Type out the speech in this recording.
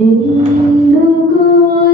Em tình yêu